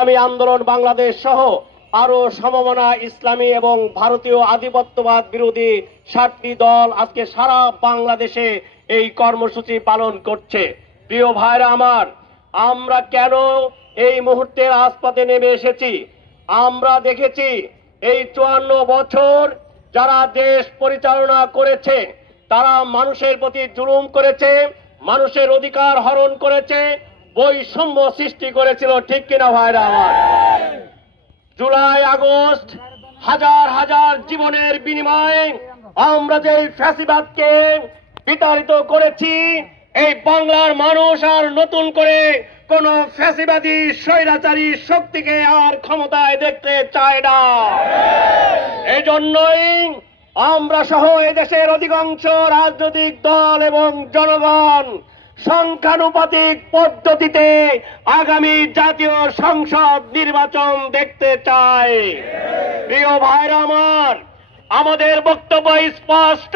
ইসলামী আন্দোলন বাংলাদেশ সহ আরও সমমনা ইসলামী এবং ভারতীয় আধিপত্যবাদ বিরোধী সাতটি দল আজকে সারা বাংলাদেশে এই কর্মসূচি পালন করছে। প্রিয় ভাইরা আমার, আমরা কেন এই মুহূর্তে রাজপথে নেমে এসেছি? আমরা দেখেছি এই চুয়ান্ন বছর যারা দেশ পরিচালনা করেছে, তারা মানুষের প্রতি জুলুম করেছে, মানুষের অধিকার হরণ করেছে বৈষম্য সৃষ্টি করেছিল, ঠিক কিনা ভাইরা আমার? জুলাই, আগস্ট, হাজার হাজার জীবনের বিনিময়ে আমরা যে ফ্যাসিবাদকে বিতাড়িত করেছি, এই বাংলার মানুষ আর নতুন করে কোন ফ্যাসিবাদী স্বৈরাচারী শক্তিকে আর ক্ষমতায় দেখতে চায় না। এই জন্যই আমরা সহ এদেশের অধিকাংশ রাজনৈতিক দল এবং জনগণ সংখ্যানুপাতিক পদ্ধতিতে আগামী জাতীয় সংসদ নির্বাচন দেখতে চাই। প্রিয় ভাইরা আমার, আমাদের বক্তব্য স্পষ্ট।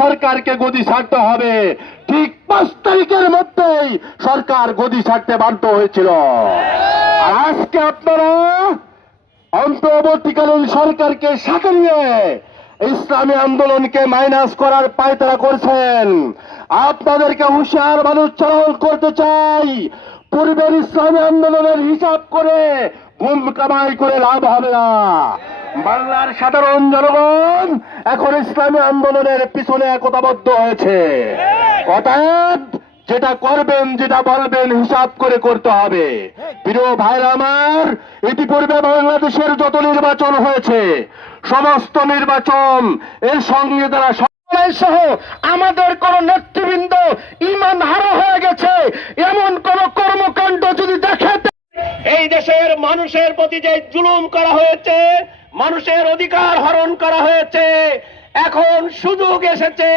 সরকারকে গদি ছাড়তে হবে। ঠিক পাঁচ তারিখের মধ্যেই সরকার গদি ছাড়তে বাধ্য হয়েছিল। আজকে আপনারা অন্তর্বর্তীকালীন সরকারকে সাথে নিয়ে ইসলামী আন্দোলনকে মাইনাস করার পায়তারা করছেন। আপনাদেরকে হুঁশিয়ার মানুষ চালন করতে চাই। পূর্বের ইসলামী আন্দোলনের হিসাব করে ঘুম কামাই করে লাভ হবে না। বাংলার সাধারণ জনগণ এখন ইসলামী আন্দোলনের পিছনে একতাবদ্ধ হয়েছে। অতএব যেটা করবেন, যেটা বলবেন হিসাব করে করতে হবে। প্রিয় ভাইরা আমার, ইতিপূর্বে বাংলাদেশের যত নির্বাচন হয়েছে সমস্ত নির্বাচন এর সঙ্গে তারা সহ আমাদের কোন নেতৃবৃন্দ ইমান হারা হয়ে গেছে। এমন কোন কর্মকাণ্ড যদি দেখে এই দেশের মানুষের প্রতি যে জুলুম করা হয়েছে মানুষের অধিকার হরণ করা হয়েছে এখন সুযোগ এসেছে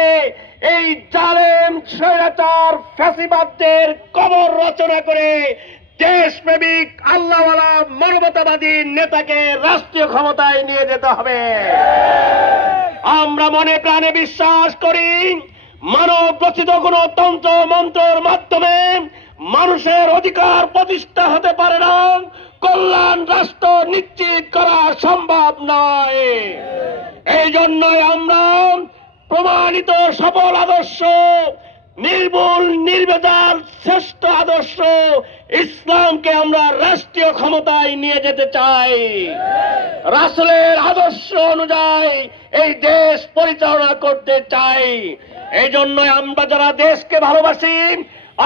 এই জালেম স্বৈরাচার ফ্যাসিবাদদের কবর রচনা করে দেশপ্রেমিক, আল্লাহওয়ালা, মানবতাবাদী নেতাকে রাষ্ট্রীয় ক্ষমতায় নিয়ে যেতে হবে। আমরা মনে প্রাণে বিশ্বাস করি, মানব রচিত কোন তন্ত্র মন্ত্রের মাধ্যমে মানুষের অধিকার প্রতিষ্ঠা হতে পারে না। কল্যাণ রাষ্ট্র নিশ্চিত করা সম্ভব নয়। এই জন্যই আমরা প্রমাণিত সফল আদর্শ নির্মূল নির্বেদার শ্রেষ্ঠ আদর্শ ইসলামকে আমরা রাষ্ট্রীয় ক্ষমতায় নিয়ে যেতে চাই। রাসুলের আদর্শ অনুযায়ী এই দেশ পরিচালনা করতে চাই। এই জন্য আমরা যারা দেশকে ভালোবাসি,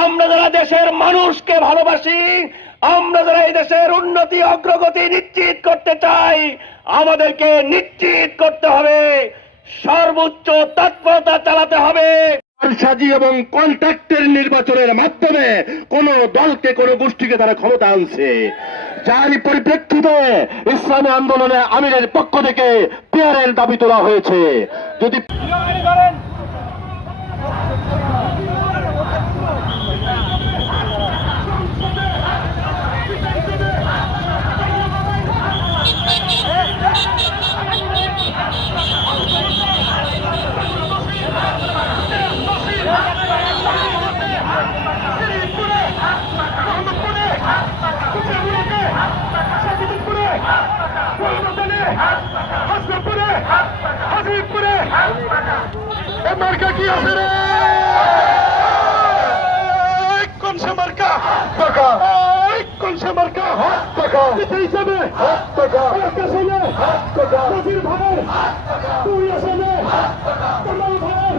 আমরা যারা দেশের মানুষকে ভালোবাসি, আমরা যারা এই দেশের উন্নতি, অগ্রগতি নিশ্চিত করতে চাই, আমাদেরকে নিশ্চিত করতে হবে, সর্বোচ্চ তৎপরতা চালাতে হবে। সাজি এবং কন্ট্রাক্টের নির্বাচনের মাধ্যমে কোন দলকে, কোন গোষ্ঠীকে তারা ক্ষমতা আনছে। যার পরিপ্রেক্ষিতে ইসলামী আন্দোলনে আমিরের পক্ষ থেকে পেয়ারের দাবি তোলা হয়েছে। যদি মার্কা কি আছে রে? কোন সে মার্কা? টাকা। কোন সে মার্কা? টাকা। হিসাবে। টাকা। কাশনে টাকা। নদীর ভাই তুই আসলে তোমার ভাই